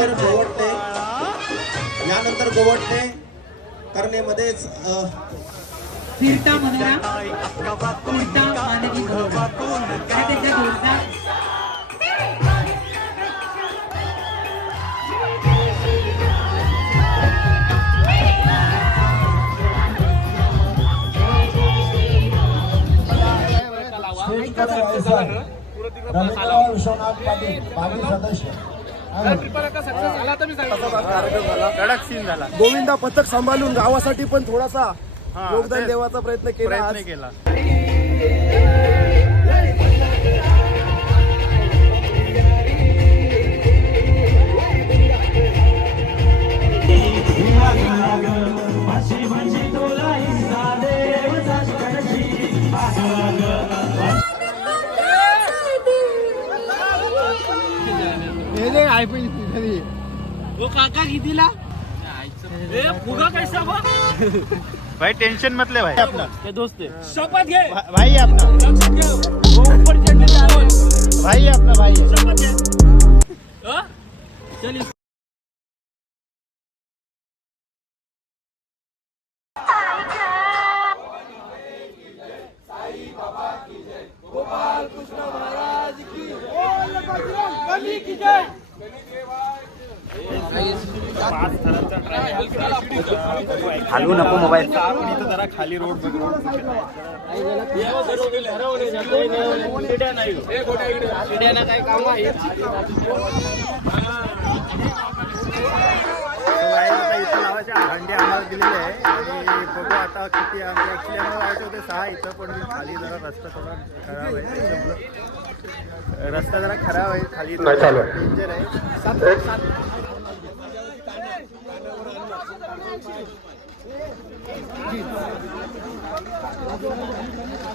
यानंतर गोवटणे. यानंतर गोवटणे. करणेमध्येच फिरता मानवी त्याच्या जोडीदार रवींद्र विश्वनाथ पाटील बावीस सदस्य. कडक सीन झाला गोविंदा पथक सांभाळून गावासाठी पण थोडासा योगदान. देवाचा प्रयत्न केला प्रयत्न आज. केला भाई टेंशन मतले भाई. अपना शपथ घे. भाई अपना लक्षात ठेव. ऊपर चढले चावल भाई अपना भाई. शपथ घे. हं? चल इस- हलवू नको मोबाईल. जरा खाली रोड हंडे आम्हाला दिलेले आहे आणि बघू. आता किती आमचे ऍक्च्युली आम्हाला लावायचे होते सहा इथं पण मी खाली जरा रस्ता थोडा खराब आहे. रस्ता जरा खराब आहे खाली डेंजर आहे.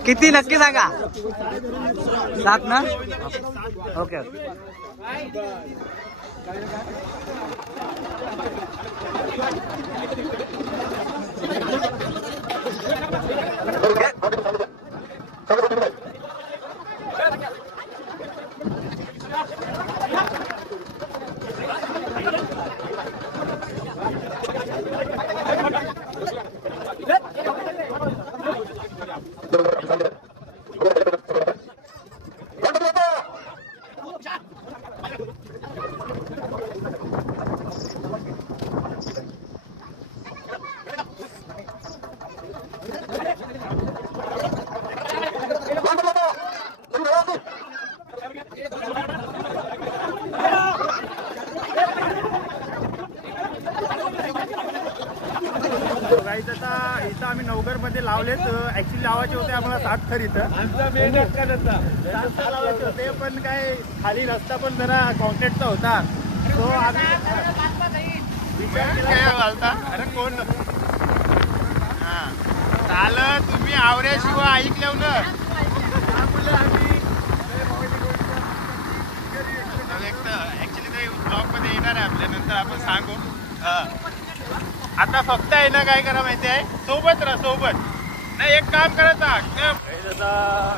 किती नक्की सांगा? सात ना? Okay okay. लावायचे होते आम्हाला सात थर लावायचे होते पण काय खाली रस्ता पण जरा कॉन्क्रीटचा होता. तो आम्ही विचार केला काय घालता अरे कोण? हा. तुम्ही आवऱ्याशिवाय ऐकल्या ना ऍक्च्युली ते येणार आहे आपल्या नंतर आपण सांगू. आता फक्त आहे ना काय करा माहिती आहे? सोबत राहा सोबत. नाही एक काम करत आता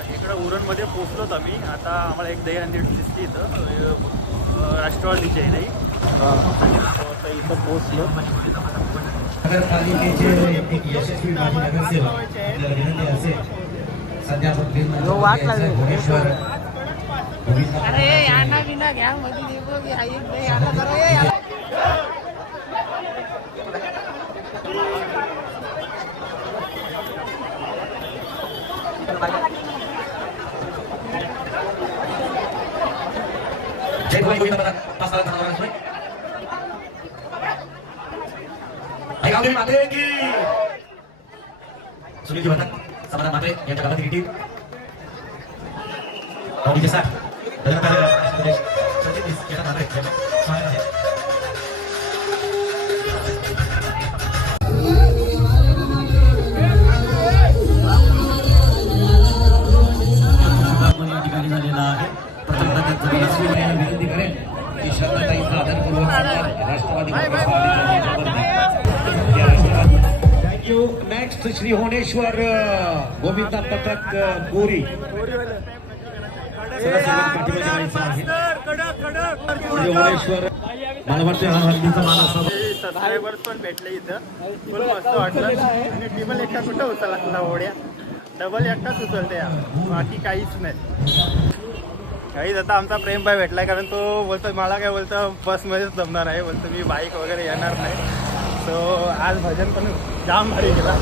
इकडं उरणमध्ये पोहोचलोत आम्ही आता आम्हाला एक दहीहंडी दिसली इथं राष्ट्रवादीची आहे नाही इथं अरे यांना विना घ्या मध्ये देवो की आई नाही यांना जरा ये याला. जय भवानी गोविंदा पदा पाच ताला थांबवा लागतोय. आई गावदेवी माते की सुनीलजी भटक समाधान मात्रे यांच्या गावातील टीम पावणीचे श्रद्धाताईंचा आदरपूर्वक Rashtravadi thank you next Shri Honeshwar Govinda पथक. पुढे वळेश्वर मला वाटतं हा हल्लीचा असावा सबस्क्रायबर्स पण भेटले इथं. फुल मस्त वाटलं. आणि टेबल एकटा कुठं उचलला ओढ्या? डबल एकटाच उचलते या बाकी काहीच नाही. काहीच आता आमचा प्रेम भाई भेटलाय कारण तो बोलतो मला काय बोलतो बसमध्येच जमणार आहे. बोलतो मी बाईक वगैरे येणार नाही. सो आज भजन पण जाम भारी गेला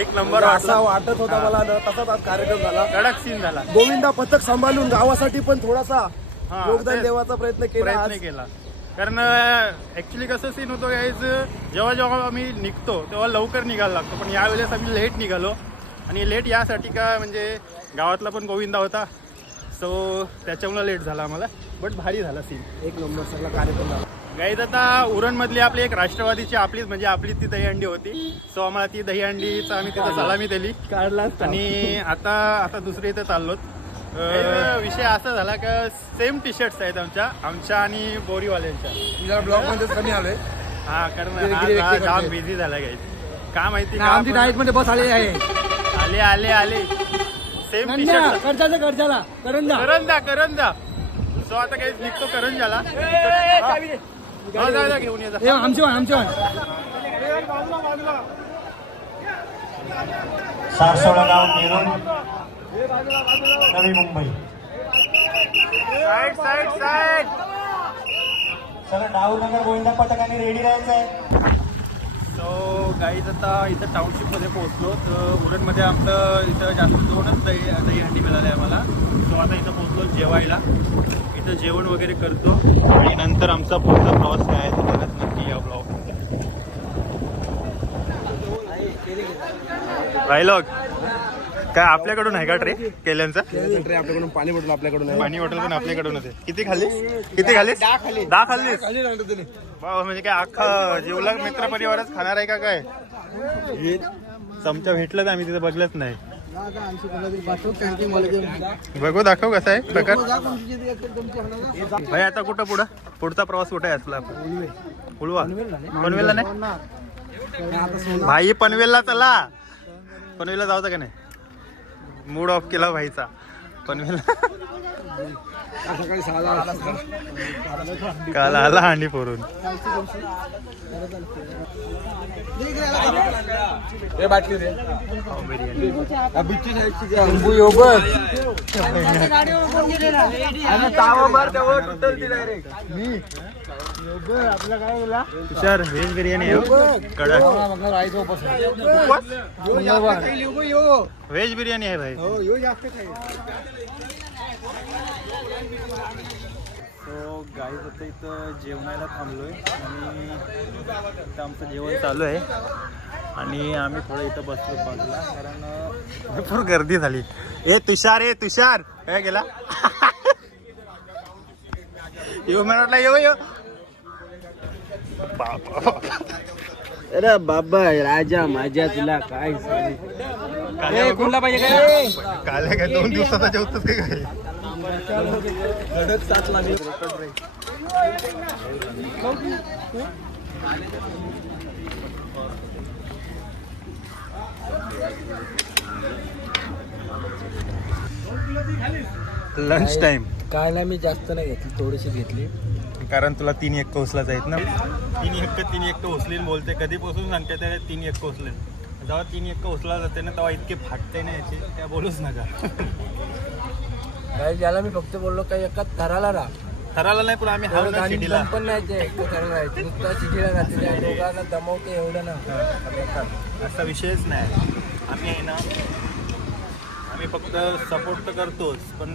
एक नंबर असा वाटला. वाटत होता मला ना तसाच आज कार्यक्रम झाला. कडक सीन झाला. गोविंदा पथक सांभाळून गावासाठी पण थोडासा हा, योगदान तेच. देवाचा प्रयत्न केला प्रयत्न केला. कारण ऍक्च्युली कसं सीन होतो गाईज जेव्हा जेव्हा आम्ही निघतो तेव्हा लवकर निघायला लागतो. पण यावेळेस आम्ही लेट निघालो. आणि लेट यासाठी का म्हणजे गावातला पण गोविंदा होता. सो त्याच्यामुळे लेट झाला आम्हाला बट भारी झाला सीन एक नंबर सगळा कार्यक्रम झाला. गाईज आता उरणमधली आपली एक राष्ट्रवादीची आपलीच म्हणजे आपली ती दहीहंडी होती. सो आम्हाला ती दहीहंडीचं आम्ही तिथं सलामी दिली. काढला आणि आता आता दुसरे इथे चाललोत. अं, विषय असा झाला का सेम टी शर्ट्स आहेत आमच्या आमच्या आणि बोरीवाल्यांच्या. ब्लॉग मध्येच कमी आलोय. हा कारण जाम. बिझी झाला काही का माहिती आमची मध्ये बस आहे. आले आले आले. सेम टी शर्ट कर्जाचं कर्जाला करंजा करंजा करंजा सो आता काही निघतो करंजाला. हा, जा, जा, घेऊन ये जा. हे आमचे वाण आमचे वाण सारसोळा गाव नेरूळ नवी मुंबई. Side side side. चला डाऊनगर गोविंदा पथकाने रेडी राहायचं आहे सो गाईज आता इथं टाउनशिपमध्ये पोहोचलो. तर उरणमध्ये आमचं इथं जास्त दोनच दही हंडी मिळाली आहे मला सो आता इथं पोहोचलो जेवायला. इथं जेवण वगैरे करतो. आणि नंतर आमचा पुढचा प्रवास काय आहे ते बघत नक्की या ब्लॉग राहिलो काय आपल्याकडून आहे का ट्रे? केल्यांचा? आपल्याकडून पाणी बॉटल आपल्याकडून आहे. पाणी बॉटल पण आपल्याकडून आहे किती खाल्ली? किती खाल्लीस? दहा खाल्लीस वा, म्हणजे काय अख्खा जेवला मित्र परिवारच खाणार आहे का काय? चमचा भेटलं तर आम्ही तिथे बघलंच नाही. बघू दाखव कसा आहे प्रकार. भाई आता कुठं पुढं? पुढचा प्रवास कुठे आहे असला उलवा. पनवेलला नाही? भाई पनवेलला चला. पनवेलला जाऊ का नाही? मूड ऑफ केला सकाळी सहा काल आला आणि पोरून. बाटली रे तुषार व्हेज बिर्याणी आहे. कडक. व्हेज बिर्याणी आहे भाई. सो गाईज आता इथं जेवणाला थांबलोय आणि आमचं जेवण चालू आहे. आणि आम्ही थोडं इथं बसलो बाजूला कारण भरपूर गर्दी झाली. ए तुषार ए तुषार. काय गेला. येऊ मला वाटलं येऊ येऊ. बापा. अरे बाबा राजा माझ्या तुला काय कोणला पाहिजे काय काल काय दोन दिवसाचा जेवतोस काय? काय लंच टाइम कायला मी जास्त नाही घेतली थोडीशी घेतली. कारण तुला तीन एक कोसलाच आहेत ना? तीन एक तीन एक उचलीन बोलते. कधीपासून सांगते ते तीन एक उचलेन जेव्हा तीन एक उचला जाते ना तेव्हा इतके फाटते ना याचे. त्या बोलूच नका. काय ज्याला मी फक्त बोललो काय एका थराला राहा. ठराला नाही पण आम्ही ना शिडीला पण नाही ते थराला राहायचं नुसतं त्या दोघांना दमवते एवढं ना. असा विषयच नाही. आम्ही आहे ना आम्ही फक्त सपोर्ट तर करतोच पण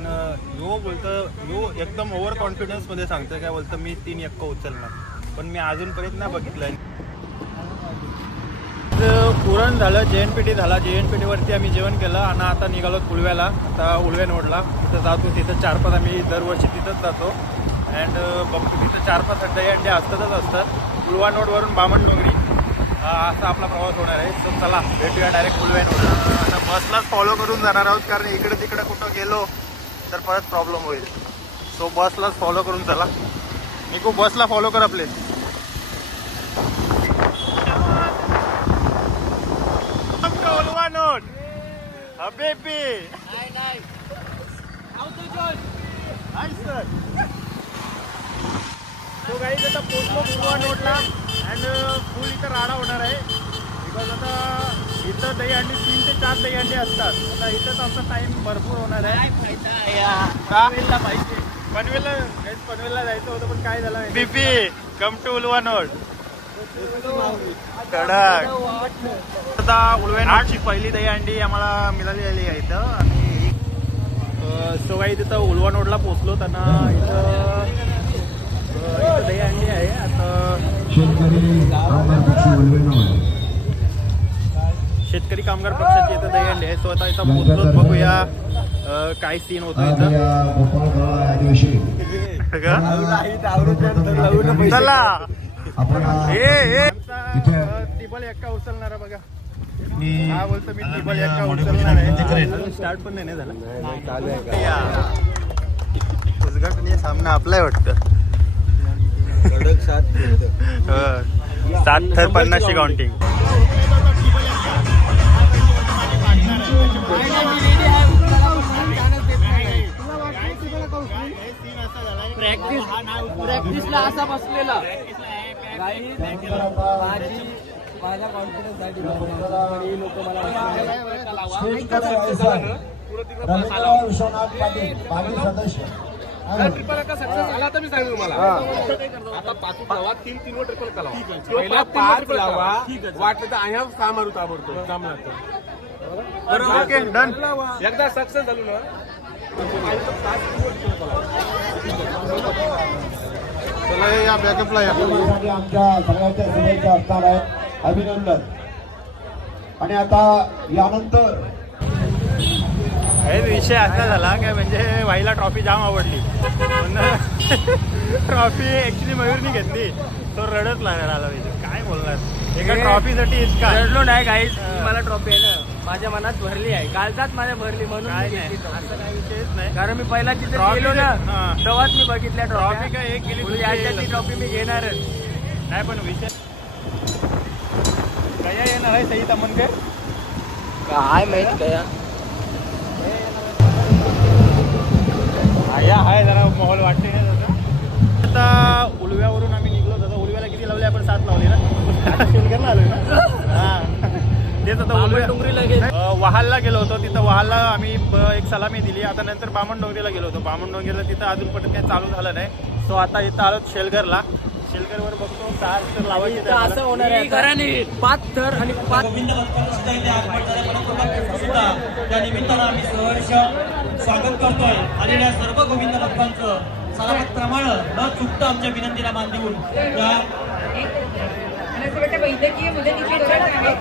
यो बोलतं यो एकदम ओव्हर कॉन्फिडन्समध्ये सांगतं काय बोलतं मी तीन एक्क उचलणार. पण मी अजूनपर्यंत नाही बघितलं पुरण झालं जे एन पी टी झाला. जे एन पी टीवरती आम्ही जेवण केलं आणि आता निघालो उलव्याला. आता उलव्या ओढला तिथं जातो तिथं चार पाच आम्ही दरवर्षी तिथंच जातो. अँड बघतो तिथं चार पाच अड्डे अड्डे असतातच असतात. उलवा नोडवरून बामण डोंगरी. असा आपला प्रवास होणार आहे. तर चला भेटूया डायरेक्ट उलव्यान आता बसलाच फॉलो करून जाणार आहोत कारण इकडे तिकडे कुठं गेलो तर परत प्रॉब्लेम होईल. सो बसलाच फॉलो करून चला. मी खूप बसला फॉलो कर आपले. उलवा नोट हबेबी तो काही आता पोचलो पूर्वा नोटला अँड फुल इथं राडा होणार आहे. बिकॉज आता इथं दही अंडी तीन ते चार दही अंडी असतात. आता इथंच आमचा टाइम भरपूर होणार आहे. पनवेलला पाहिजे. पनवेलला पनवेलला जायचं होतं पण काय झालं BP come to Ulwa note कडक आता उलवेनाटची पहिली दही अंडी आम्हाला मिळालेली आहे इथं. आणि सो काही तिथं उलवा नोडला पोचलो त्यांना इथं अ, इथं दही अंडी आहे. आता शेतकरी कामगार पक्षाची इथं दही अंडी आहे. सो आता इथं पोचलोच बघूया काय सीन होतो इथं? चला. टिबल एक्का उचलणार बघा. हा बोलतो मी टिबल एक्का उचलणार आहे. स्टार्ट पण नाही झाला. सामना आपला आहे वाटतं. हो. सात थर पन्नासची काउंटिंग प्रॅक्टिस प्रॅक्टिसला असा बसलेला. काही माझी माझा कॉन्फिडन्स लोक मला पहिला पाच लावा. वाटलं तर आया सहा मारू ओके डन एकदा सक्सेस झालो ना चला या बॅकअपला या. त्यासाठी आमच्या सगळ्यांच्या शुभेच्छा असणार आहेत. अभिनंदन. आणि आता यानंतर हे विषय असा झाला काय म्हणजे वाईला ट्रॉफी जाम आवडली. ट्रॉफी ऍक्च्युली मयूरनी घेतली. तो रडत लागणार आला पाहिजे काय बोलणार? एका ट्रॉफीसाठी इतका. रडलो नाही काहीच मला ट्रॉफी आहे ना? माझ्या मनात भरली आहे. कालचाच माझ्या भरली म्हणून काय नाही. असं काही विषयच नाही. कारण मी पहिला तिथे Trophy गेलो ना हा. तेव्हाच मी बघितल्या Trophy काय एक गेली, दुसरी. ट्रॉफी मी घेणारच नाही पण विषय कया येणार आहे सई तमनकर? काय माहीत काय? या आहे जरा माहोल वाटते ना तसं आता उलव्यावरून आम्ही निघलो आता उलव्याला किती लावले? आपण सात लावले ना. शिवगरला आलोय ना. हा. तेच आता उलव्या डोंगरीला गेलो. वहालला गेलो होतो तिथं वहालला आम्ही ब- एक सलामी दिली. आता नंतर बामणडोंगरीला गेलो होतो. बामणडोंगरीला तिथं अजून पण काही चालू झालं नाही. सो आता इथं आलो शेलगरला शेलगरवर बघतो सहा तर लावायचे इथं असं होणार आहे घराने पाच थर आणि पाच गोविंद भक्तांचं सुद्धा इथे आगमन झालं मनोपूर्वक सुद्धा त्या निमित्तानं आम्ही सहर्ष स्वागत करतोय. आलेल्या सर्व गोविंद भक्तांचं सलामत प्रमाणे न चुकता आमच्या विनंतीला मान देऊन वैद्यकीय मदतीची गरज आहे.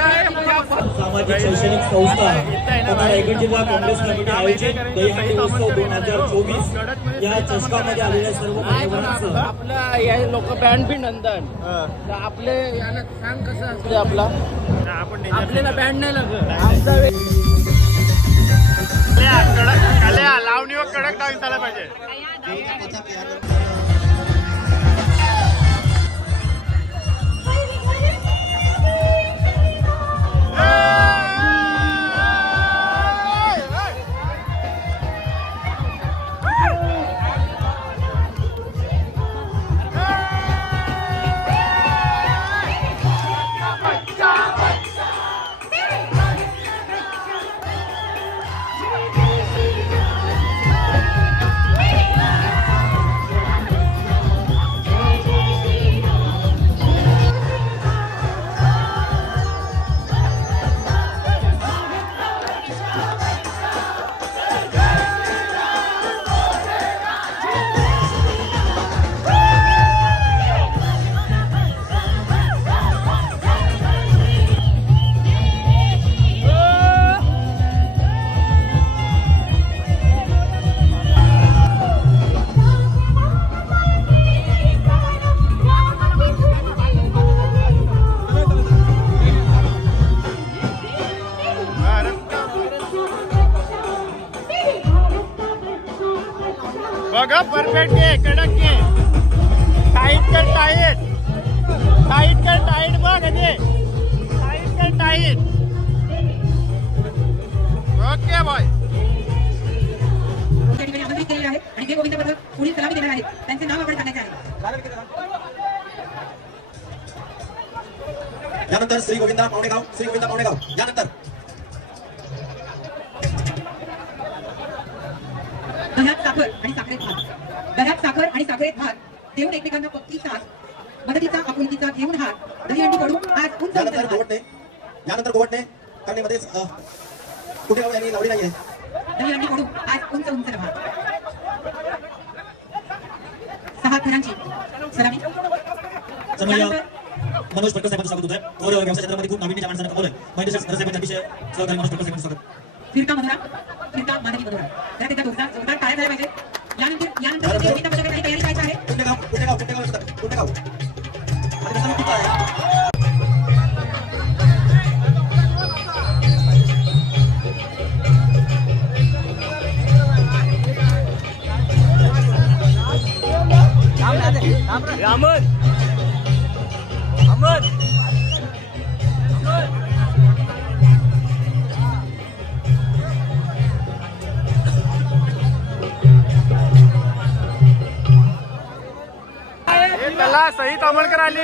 सामाजिक शैक्षणिक संस्था तथा रायगड जिल्हा काँग्रेस कमिटी आयोजित दहीहंडी उत्सव दोन हजार चोवीस या चषकामध्ये आलेल्या सर्व मान्यवरांचं आपलं या लोक बँड बी नंदन तर आपले याला सांग कसं असते आपला? आपण आपल्याला बँड नाही लागत. कडक लावणीवर कडक डाग झाला पाहिजे. कडक आहे टाईट कर टाईट टाईट कर टाईट बघ अजय टाईट कर टाईट ओके बॉय केलेले आहेत आणि जे गोविंद पथक पुढील सलामी देणार आहेत त्यांचे नाव आपण सांगायचे आहे यानंतर श्री गोविंदा पावणेगाव श्री गोविंदा पावणेगाव. यानंतर. साखर आणि साखरेत भात देऊन एकमेकांना पक्की साथ. मदतीचा आपुलकीचा घेऊन हात. दहीहंडी कडून आज उंच यानंतर गोवटणे. यानंतर गोवटणे. करणेमध्येच कुठेगाव यांनी लावली नाहीये. दहीहंडी कडून आज उंच उंच भात सहा खरांची सलामी मनोज पटकर साहेबांचं स्वागत होत आहे और व्यवसाय क्षेत्रामध्ये खूप नाविन्याच्या माणसांना कमवलंय महेंद्र साहेबांचा अतिशय सहकारी मनोज पटकर साहेबांचं स्वागत. फिरता मधुरा. फिरता मानवी मधुरा. तर त्याच्या जोरदार जोरदार टाळ्या झाल्या पाहिजे यानंतर यानंतर तयारी आहे? आणि आहे? रामन. अमन त्याला सही तामणकर आली.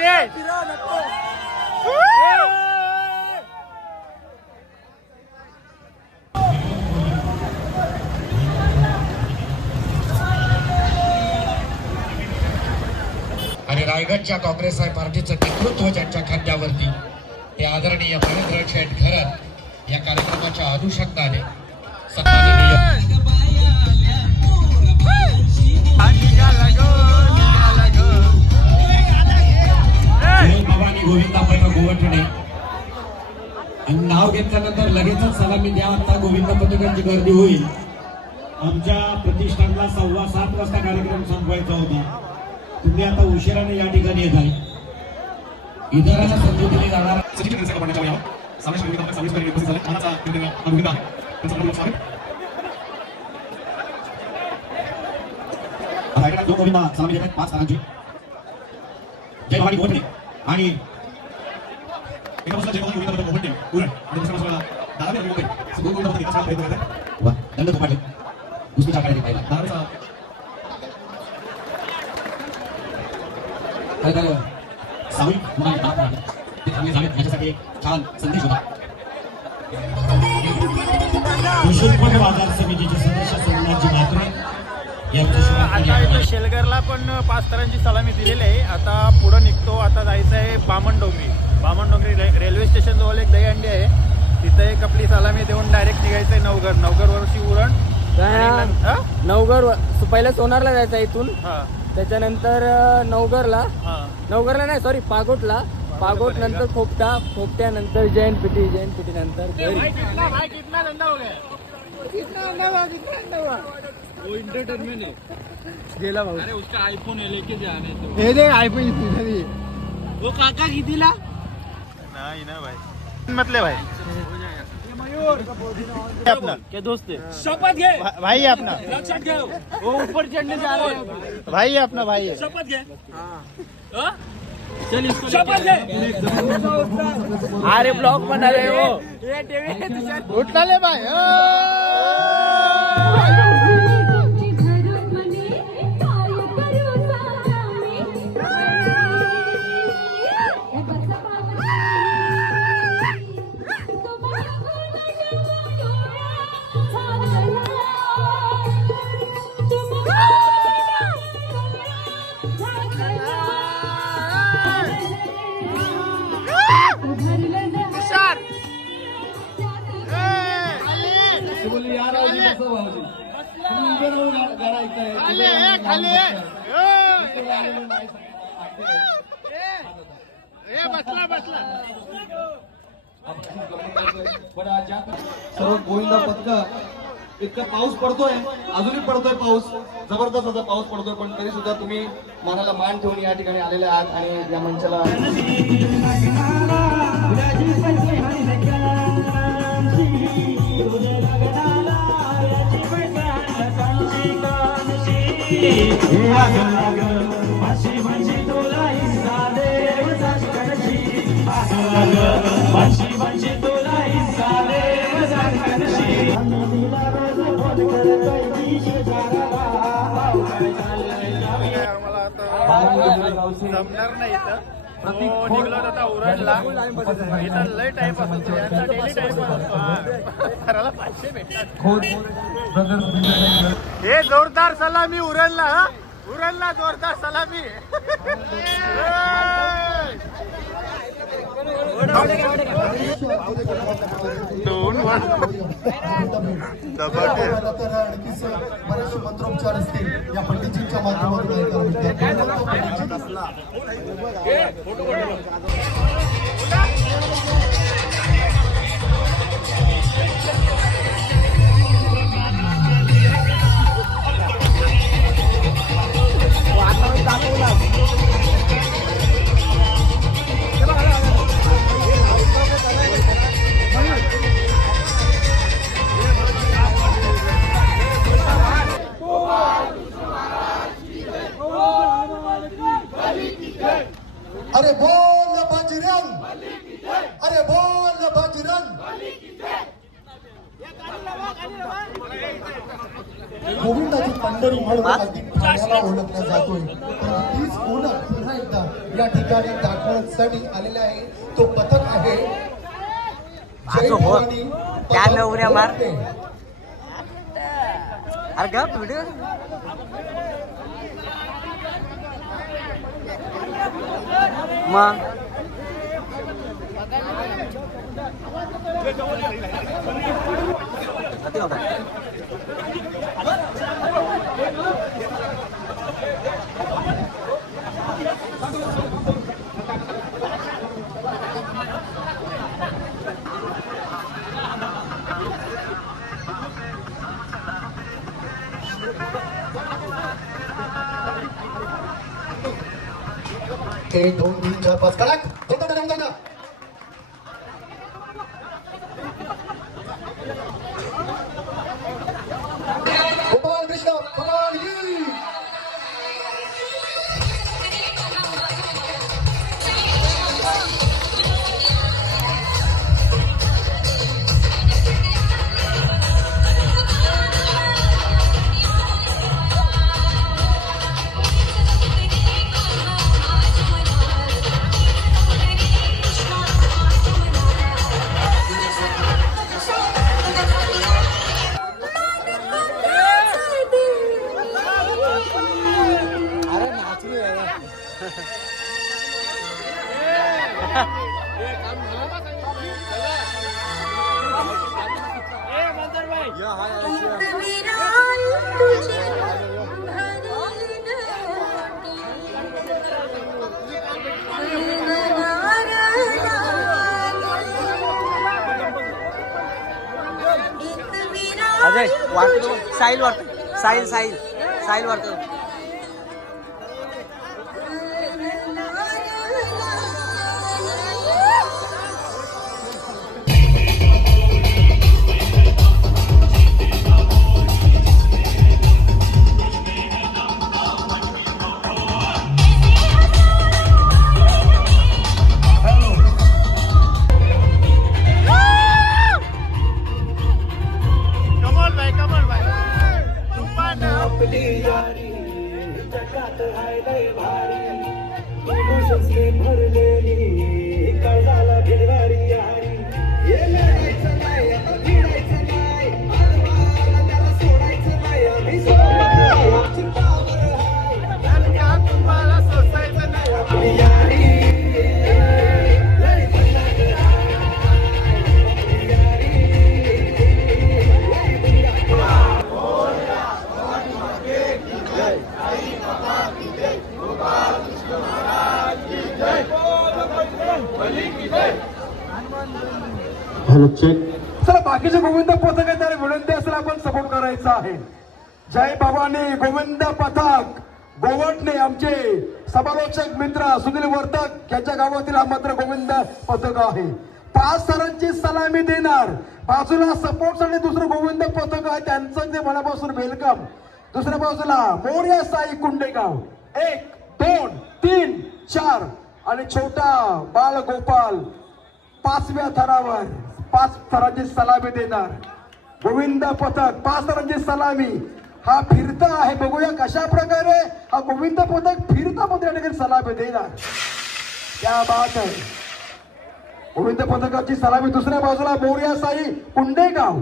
आणि रायगडच्या काँग्रेस पार्टीचं नेतृत्व ज्यांच्या खांद्यावरती ते आदरणीय महेंद्र शेठ घरत या कार्यक्रमाच्या अनुषंगाने सन्माननीय भवानी गोविंदा पत्र गोवटणे आणि नाव घेतल्यानंतर लगेचच सलामी द्या. आता गोविंद पथकांची गर्दी होईल. आमच्या प्रतिष्ठानला सव्वा सात वाजता कार्यक्रम संपवायचा होता. तुम्ही आता उशिराने या ठिकाणी येत आहे. इतरांच्या संधी दिली जाणार पाच जय भवानी गोवटणे आणि एका बाजूला जय भवानी आणि दुसऱ्या दोन एकाच प्रयत्न वा. दंड पाहिला काय काय सामूहिक मुलांनी ते चांगले झालेत याच्यासाठी एक छान संदेश होता. कृषी उत्पन्न बाजार समितीचे सदस्य सोमनाथजी म्हात्रे यांच्या आता इथं शेलगरला पण पाच तरांची सलामी दिलेली आहे. आता पुढं निघतो आता जायचं आहे बामणडोंगरी. बामणडोंगरी रे- रेल्वे स्टेशन जवळ एक दहीहंडी आहे. तिथं एक आपली सलामी देऊन डायरेक्ट निघायचं आहे नवघर नवघर वर्षी उरण आणि नं- हा? नवगर पहिलं सोनारला जायचं इथून. हा, त्याच्यानंतर हा. नवगरला नाही सॉरी पागोटला. पागोट नंतर खोपटा खोपट्यानंतर जैन पिटी जैन पिटी नंतर घरी गेला भाऊ. अरे उसका आईफोन है लेके जाने तो। हे दे आयफोन वो काका कितीला नाही ना भाई। मतले भाई। अपना। क्या दोस्त है? शपथ घे। भाई है अपना। लक्षात वो ऊपर चढ़ने जा रहे हैं। भाई है अपना भाई है। शपथ घे। चल इसको शपथ घे। अरे ब्लॉग बना रहे हो उठला ले भाई। ठिकाणी आलेले आहात आणि या मंचाला Yeah. जमणार नाही इथं. तो निघलो इथं लय टाइम असतो यांचा डेली टाइम असतो हा. घराला पाचशे भेटतात. हे जोरदार सलामी उरणला हा. उरणला जोरदार सलामी. दोन बरेचसे मंत्रोपचार असतील या पंडितजींच्या माध्यमातून ऐकायला अरे पंढरी म्हणून ओळखला जातोय. तीच गुण पुन्हा एकदा या ठिकाणी दाखवण्यासाठी आलेला आहे. तो पथक आहे. हो. त्या नवऱ्या मारते अरे गप व्हिडिओ. मग? K2 Ninja Pascalak. वाटतो. साहिल वाटतो. साहिल साहिल. साहिल वाटतो. झालं चेक चला बाकीचे गोविंद पथक आहे त्याला विनंती असेल आपण सपोर्ट करायचा आहे. जय भवानी गोविंद पथक. गोवटणे आमचे समालोचक मित्र सुनील वर्तक यांच्या गावातील हा मात्र गोविंद पथक आहे. पाच सरांची सलामी देणार. बाजूला सपोर्टसाठी दुसरं गोविंद पथक आहे त्यांचं ते मनापासून वेलकम दुसऱ्या बाजूला मोर्या साई कुंडेगाव. एक दोन तीन चार. आणि छोटा बाल गोपाल पाचव्या थरावर. पाच थरांची सलामी देणार. गोविंद पथक पाच थरांची सलामी. हा फिरता आहे बघूया कशा प्रकारे हा गोविंद पथक फिरता पथक या ठिकाणी सलामी देणार. त्या बात आहे गोविंद पथकाची सलामी दुसऱ्या बाजूला मोर्या साई कुंडेगाव.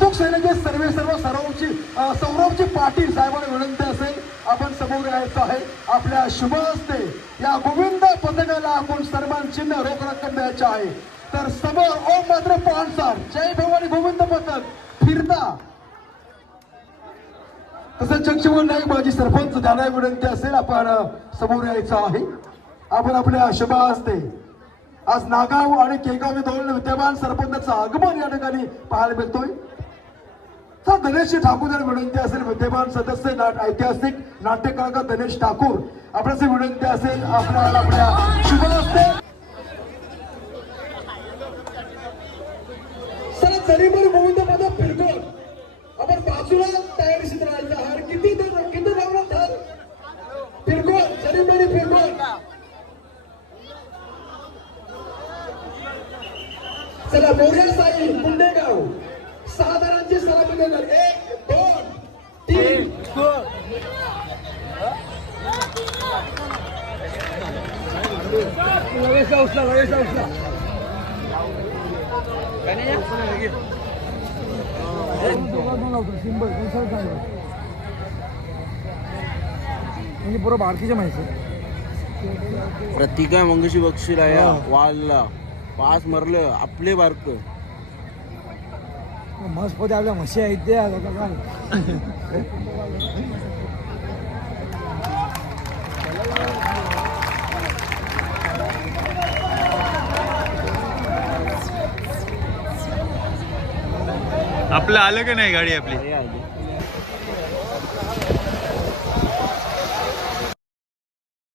वाहतूक सेनेचे सर्वे सर्व सौरवची सौरवची सौरभची पाटील साहेबांना विनंती असेल आपण समोर यायचं आहे. आपल्या शुभ हस्ते या गोविंद पथकाला आपण सन्मान चिन्ह रोख रक्कम द्यायचे आहे. तर समोर ओम मात्र पाणसार जय भवानी गोविंद पथक फिरता. तसंच जगजीवन नाईक माझी सरपंच त्यांना विनंती असेल आपण समोर यायचं आहे. आपण आपल्या शुभ हस्ते आज नागाव आणि केगाव हे दोन विद्यमान सरपंचाचं आगमन या ठिकाणी पाहायला मिळतोय. तर गणेश ठाकूर यांना विनंती असेल विद्यमान सदस्य ऐतिहासिक नाट्यकार कलाकार गणेश ठाकूर आपल्याची विनंती असेल आपल्याला आपल्या शुभ असते चला गोविंद फिरतो आपण बाजूला तयारीशीत किती किती लावणार तर फिरको जरीमरी चला मोर्या साई मुंडेगाव. सहा जणांची सलामी देणार. एक दोन तीन. बरोबर भारतीच्या माहिती प्रतिका मंगशी बक्षीला या. वालला. पाच मरलं. आपले बारक. मस्त पोते आपल्या म्हशी आहेत त्या आता काय? आपलं आलं का नाही गाडी आपली?